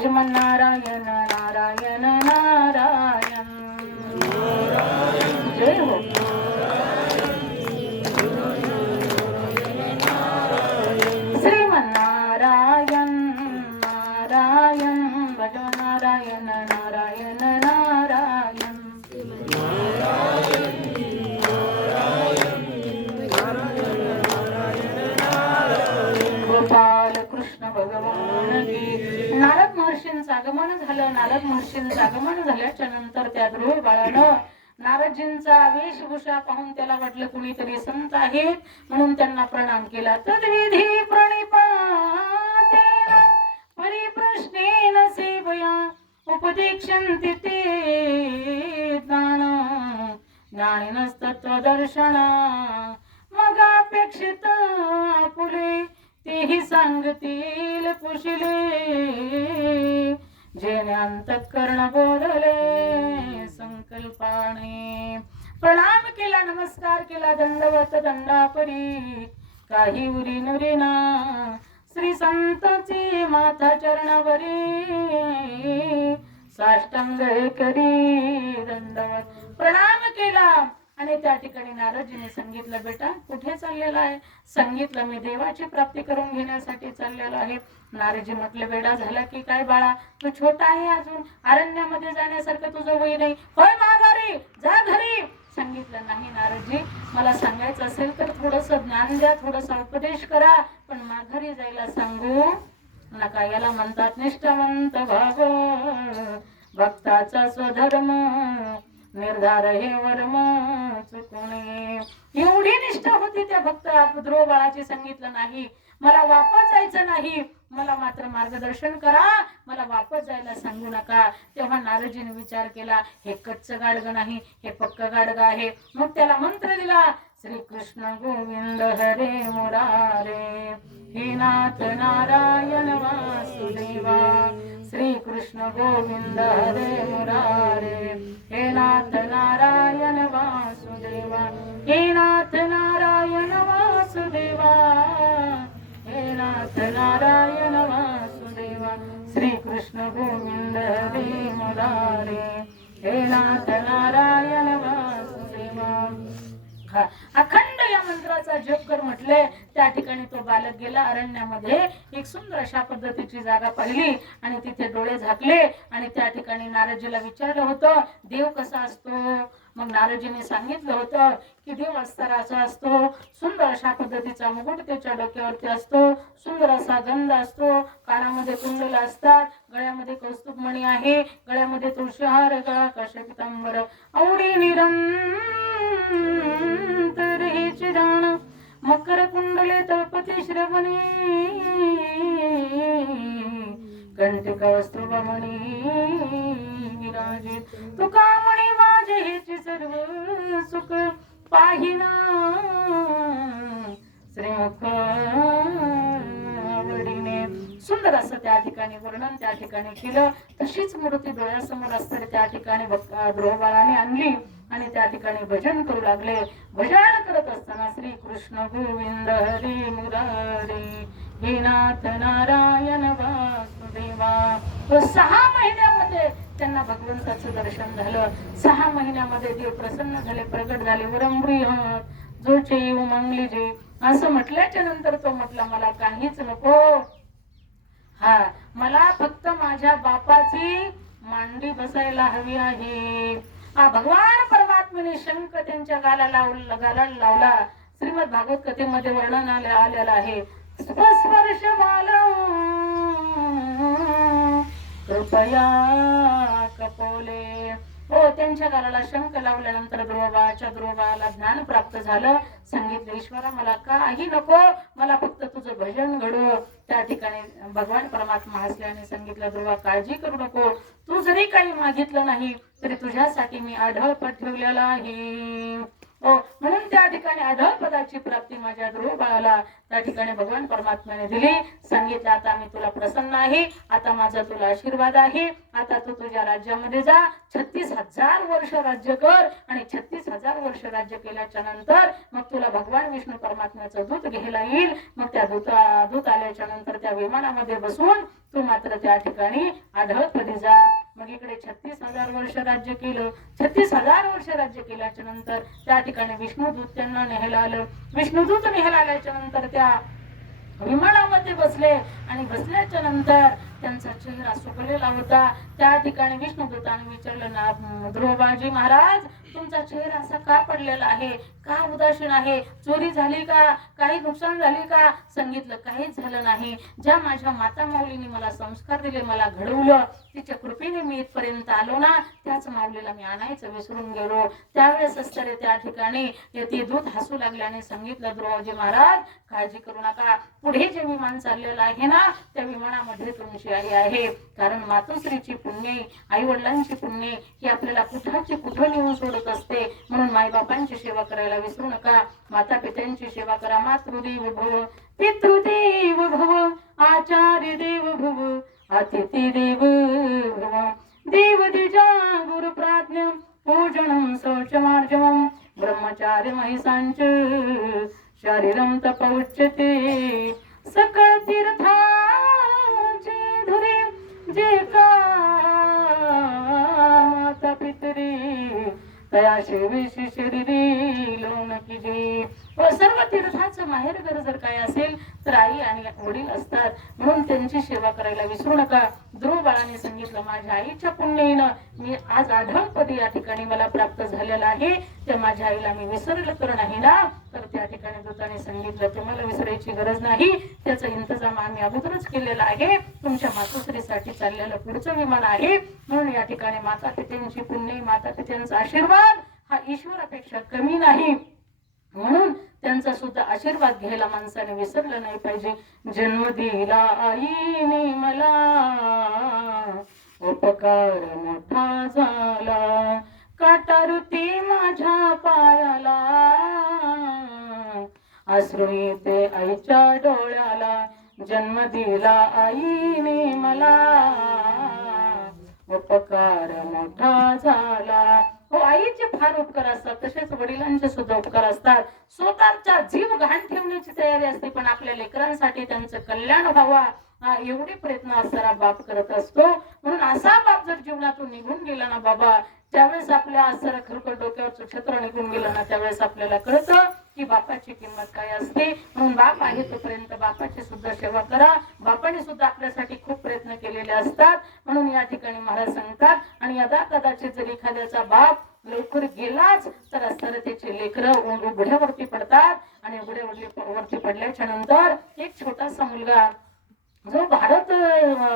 भजमन नारायण नारायण नारायण जय हो श्रीमन्नारायण नारायण भजमन नारायण नारायण नारायण गोपाल कृष्ण भगवान की. नारद महर्षींचं आगमन झालं. नारद महर्षींचं आगमन झाल्याच्या नंतर त्या ध्रुव बाळानं नारदजींचा वेशभूषा पाहून त्याला वाटलं कुणीतरी संत आहे म्हणून त्यांना प्रणाम केला. तद्विधी प्रणिपातेन परिप्रश्नेन सेवया उपदेक्षन्ति ते ज्ञानिनस्तत्त्वदर्शना मगापेक्षित आपुले तेही सांगतील कुशले जेणे अंतःकरण बोधले संकल्पाने. प्रणाम केला, नमस्कार केला, दंडवत दंडापरी काही उरी नुरीना श्री संताची माता चरणावरी साष्टांग करी दंडवत प्रणाम केला. आणि त्या ठिकाणी नारदजीने सांगितलं, बेटा कुठे चाललेला आहे? सांगितलं, मी देवाची प्राप्ती करून घेण्यासाठी चाललेलो आहे. नारदजी म्हटले, बेडा झाला की काय बाळा, तू छोटा आहे अजून, अरण्यामध्ये जाण्यासारखं तुझं वय नाही. होय माघारी जा घरी. सांगितलं, नाही नारदजी, मला सांगायचं असेल तर थोडस ज्ञान द्या, थोडासा उपदेश करा, पण माघारी जायला सांगू नका. याला म्हणतात निष्ठावंत भाग, भक्ताचा स्वधर्म निर्धार हे वर्म चुकणे. एवढी निष्ठा होती त्या भक्त ध्रुव बाळाची. सांगितलं, नाही मला वापस जायचं नाही, मला मात्र मार्गदर्शन करा, मला वापस जायला सांगू नका. तेव्हा नारदजीने विचार केला, हे कच्च गाडगं नाही, हे पक्क गाडगं आहे. मग त्याला मंत्र दिला, श्री कृष्ण गोविंद हरे मुरारे हे नाथ नारायण वासुदेवा. श्री कृष्ण गोविंद हरे मुरारे हे नाथ नारायण वासुदेवा. हे नाथ नारायण वासुदेवा, हे नाथ नारायण वासुदेवा. श्री कृष्ण गोविंद हरे मुरारे हे नाथ नारायण वासुदेवा. अखंड या मंत्राचा जप कर म्हटले. त्या ठिकाणी तो बालक गेला अरण्यामध्ये. एक सुंदर अशा पद्धतीची जागा पाहिली आणि तिथे डोळे झाकले आणि त्या ठिकाणी नारदजीला विचारलं होतं, देव कसा असतो? मग नारदजीने सांगितलं होतं की देव असा असतो, सुंदर अशा पद्धतीचा मुकुट त्याच्या डोक्यावरती असतो, सुंदर असा गंध असतो, कानामध्ये कुंडल असतात, गळ्यामध्ये कौस्तुभमणी आहे, गळ्यामध्ये तुळशीहार, गळा काश पितांबर, आवडी निरंतर हे चिदान, मकर कुंडले तळपती श्रवणी, कंटिका वस्त्रमणी विराजित, तुका मणी माझे हेचे सर्व सुख पाहिना श्रीमुख आवडीने. सुंदर असं त्या ठिकाणी वर्णन त्या ठिकाणी केलं. तशीच मूर्ती डोळ्यासमोर असताना त्या ठिकाणी ध्रुव बाळाने आणली आणि त्या ठिकाणी भजन करू लागले. भजन करत असताना श्री कृष्ण गोविंद हरी मुरारी हे नाथ नारायण वासुदेवा. 6 महिन्यामध्ये त्यांना भगवंताचं दर्शन झालं. 6 महिन्यामध्ये देव प्रसन्न झाले, प्रगट झाले. वरंबरी जोचे येऊ मंगली जे असं म्हटल्याच्या नंतर तो म्हटला, मला काहीच नको, हा मला फक्त माझ्या बापाची मांडी बसायला हवी आहे. भगवान परमात्म्याने शंख त्यांच्या गालाला लावला. श्रीमद भागवत कथेमध्ये वर्णन आलेलं आहे. स्पर्श बाला कृपया कपोले. हो, त्यांच्या गालाला शंख लावल्यानंतर ध्रुवाला ज्ञान प्राप्त झालं. सांगितलं, ईश्वरा मला काही नको, मला फक्त तुझं भजन घडव. त्या ठिकाणी भगवान परमात्मा हसल्याने सांगितलं, ध्रुवा काळजी करू नको, तू जरी काही मागितलं नाही तरी तुझ्यासाठी मी आढळपट ठेवलेला आहे. हो, म्हणून त्या ठिकाणी आढळ पदाची प्राप्ती माझ्या ध्रुव बाळाला त्या ठिकाणी भगवान परमात्म्याने दिली. सांगितलं आता मी तुला प्रसन्न आहे, आता माझा तुला आशीर्वाद आहे, आता तू तुझ्या राज्यामध्ये जा, 36,000 वर्ष राज्य कर आणि 36,000 वर्ष राज्य केल्याच्या नंतर मग तुला भगवान विष्णू परमात्म्याचं दूत घ्यायला येईल. मग त्या दूत आल्याच्या नंतर त्या विमानामध्ये बसून तू मात्र त्या ठिकाणी आढळपदी जा. मग इकडे 36,000 वर्ष राज्य केलं. 36,000 वर्ष राज्य केल्याच्या नंतर त्या ठिकाणी विष्णुदूत त्यांना न्यायला आलं. विष्णुदूत न्यायला आल्याच्या नंतर त्या विमानामध्ये बसले आणि बसल्याच्या नंतर त्यांचा चेहरा सुकलेला होता. त्या ठिकाणी विष्णुदूताने विचारलं ना ध्रुवबाजी महाराज, तुमचा चेहरा असा का पडलेला आहे, का उदासीन आहे, चोरी झाली का, काही नुकसान झाली का? सांगितलं काहीच झालं नाही. ज्या माझ्या माता माऊलीने मला संस्कार दिले, मला घडवलं, तिच्या कृपेने मी इथपर्यंत आलो ना, त्याच माऊलीला मी आणायचं विसरून गेलो. त्यावेळेस असताना त्या ठिकाणी ते दूत हसू लागल्याने सांगितलं ध्रुवजी महाराज काळजी करू नका, पुढे जे विमान चाललेलं आहे ना त्या विमानामध्ये तुमची आई आहे. कारण मातोश्रीची पुण्य, आई वडिलांची पुण्य ही आपल्याला कुठाची कुठं नेऊन सोडत असते. म्हणून मायबापांची सेवा करायला विसरू नका, माता पित्यांची सेवा करा. मातृदेव भव, पितृदेव भव, आचार्य देव भव, अतिथी देव भव, देव द्विजा गुरु प्राज्ञ पूजनम शौचमार्जवम ब्रह्मचार्य महिसांच शरीरम तप उच्यते. सकळ तीर्थाचे धुरे जे का माता पितरी तया शेविषी शरीरी लोन कीजे. सर्व तीर्थाचं माहेरघर जर काय असेल तर आई आणि वडील असतात. म्हणून त्यांची सेवा करायला विसरू नका. ध्रुव बाळाने सांगितलं माझ्या आईच्या पुण्याईनं मी आज आढळपदी या ठिकाणी मला प्राप्त झालेला आहे. त्या माझ्या आईला मी विसरलं तर नाही ना. तर त्या ठिकाणी दूताने सांगितलं तुम्हाला विसरायची गरज नाही, त्याचा इंतजाम आम्ही अगोदरच केलेला आहे. तुमच्या मातोश्रीसाठी चाललेलं पुढचं विमान आहे. म्हणून या ठिकाणी माता पित्यांची पुण्य, माता पित्यांचा आशीर्वाद हा ईश्वरापेक्षा कमी नाही. म्हणून त्यांचा सुद्धा आशीर्वाद घ्यायला माणसाने विसरलं नाही पाहिजे. जन्म दिला आईने मला, उपकार मोठा झाला, काटारुती माझ्या पायाला, अश्रू येते आईच्या डोळ्याला. जन्म दिला आईने मला, उपकार मोठा झाला. हो, आईचे फार उपकार असतात, तसेच वडिलांचे सुद्धा उपकार असतात. स्वतःचा जीव घाण ठेवण्याची तयारी असते, पण आपल्या लेकरांसाठी त्यांचं कल्याण व्हावा एवढे प्रयत्न असणारा बाप करत असतो. म्हणून असा बाप जर जीवनातून निघून गेला ना बाबा, त्यावेळेस आपल्या असणारा खरकट डोक्यावरचं छत्र निघून गेलं ना, त्यावेळेस आपल्याला कळतं की बापाची किंमत काय असते. म्हणून बाप आहे तोपर्यंत बापाची सुद्धा सेवा करा. बापाने सुद्धा आपल्यासाठी खूप प्रयत्न केलेले असतात. म्हणून या ठिकाणी महाराज सांगतात आणि यदा कदाचित जर एखाद्याचा बाप लवकर गेलाच तर असताना त्याचे लेकरं उघड्यावरती पडतात. आणि उघड्यावरती पडल्याच्या नंतर एक छोटासा मुलगा जो भारत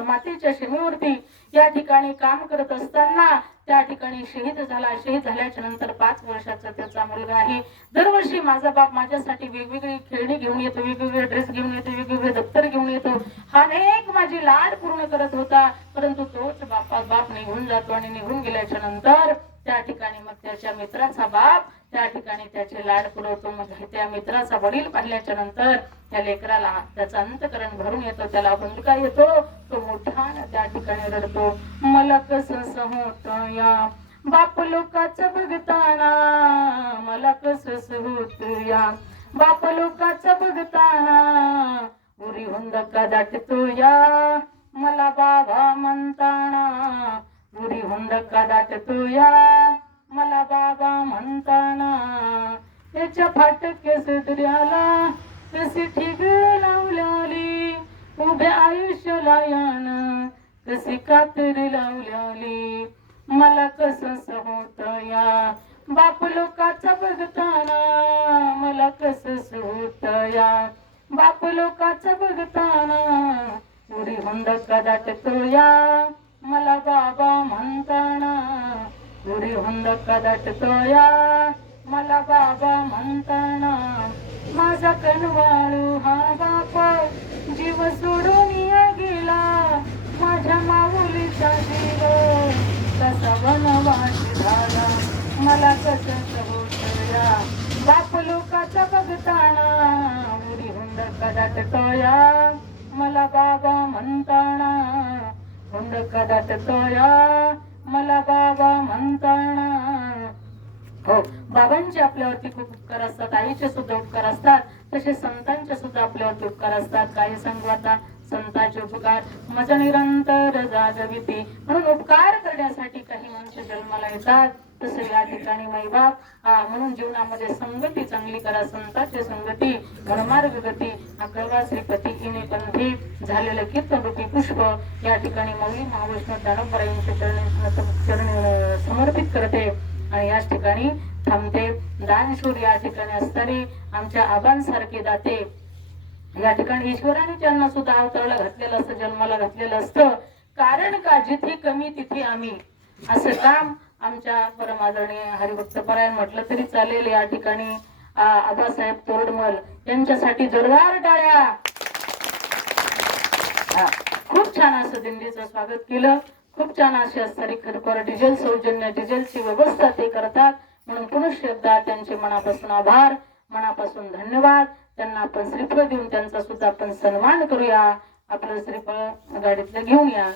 मातेच्या सीमेवरती या ठिकाणी काम करत असताना त्या ठिकाणी शहीद झाला. शहीद झाल्याच्या नंतर 5 वर्षाचा त्याचा मुलगा आहे. दरवर्षी माझा बाप माझ्यासाठी वेगवेगळी खेळणी घेऊन येतो, वेगवेगळे ड्रेस घेऊन येतो, वेगवेगळे दप्तर घेऊन येतो. हा अनेक माझी लाड पूर्ण करत होता. परंतु तोच बाप निघून जातो आणि निघून गेल्याच्या नंतर त्या ठिकाणी मग त्याच्या मित्राचा बाप त्या ठिकाणी त्याचे लाड पुरवतो. मग त्या मित्राचा वडील पाहिल्याच्या नंतर त्या लेकराला त्याचं अंतकरण भरून येतो, त्याला हुंदका येतो. तो मोठ्यानं त्या ठिकाणी रडतो, मला कसं सहत या बाप लोकाचं बघताना, मला कसं होत या बाप लोकाचं बघताना, उरी हुंदका दाटतो या मला बाबा म्हणताना, उरी हुंदका दाटतो या मला बाबा म्हणताना. त्याच्या फाटक्या सदऱ्याला कशी ठिग लावल्याली, उभ्या आयुष्याला यान कशी कातर लावल्याली, मला कसं होत या बाप लोकाचा बघताना, मला कसं होत या बाप लोकाचा बघताना, उरी हुंदका दाटतो या मला बाबा म्हणताना, उरी हुंदका दाटतो या मला बाबा म्हणताना. माझा कनवाळू हा बाप जीव सोडून गेला, माझ्या माऊलीचा जीव कसा वनवास झाला, मला कसं होत या बाप लोकाचा बघताना उरी हुंड कदाट तया मला बाबा म्हणताना हुंड कदाट तया मला बाबा म्हणताना. हो, बाबांचे आपल्यावरती खूप उपकार असतात, आईचे सुद्धा उपकार असतात, तसे संतांचे सुद्धा आपल्यावरती उपकार असतात. काय सांगू आता, संतांचे उपकार मज निरंतर जागविते. म्हणून उपकार करण्यासाठी काही मनुष्य जन्माला येतात. तसे या ठिकाणी मैबाप म्हणून जीवनामध्ये संगती चांगली करा, संतांची संगती मनमार्ग गती अकळवा श्रीपती इने पंथी झालेलं कीर्तन रूपी पुष्प या ठिकाणी मौली महाविष्णू ज्ञानोबरायांच्या चरणी समर्पित करते आणि याच ठिकाणी थांबते. दानशूर या ठिकाणी असताना आमच्या आबांसारखे दाते या ठिकाणी ईश्वराने त्यांना सुद्धा अवतराला घातलेलं असतं, जन्माला घातलेलं असतं. कारण का, जिथे कमी तिथे आम्ही, असं काम आमच्या परम आदरणीय हरिभक्त परायण म्हटलं तरी चालेल. या ठिकाणी आबासाहेब तोरडमल यांच्यासाठी जोरदार टाळ्या. खूप छान असं दिंडीचं स्वागत केलं. खूप छान अशी असणारी खरखर डिझेल सौजन्य डिझेलची व्यवस्था ते करतात. म्हणून पुनश्च एकदा त्यांचे मनापासून आभार, मनापासून धन्यवाद. त्यांना आपण श्रीफळ देऊन त्यांचा सुद्धा आपण सन्मान करूया. आपलं श्रीफळ गाडीतलं घेऊन या.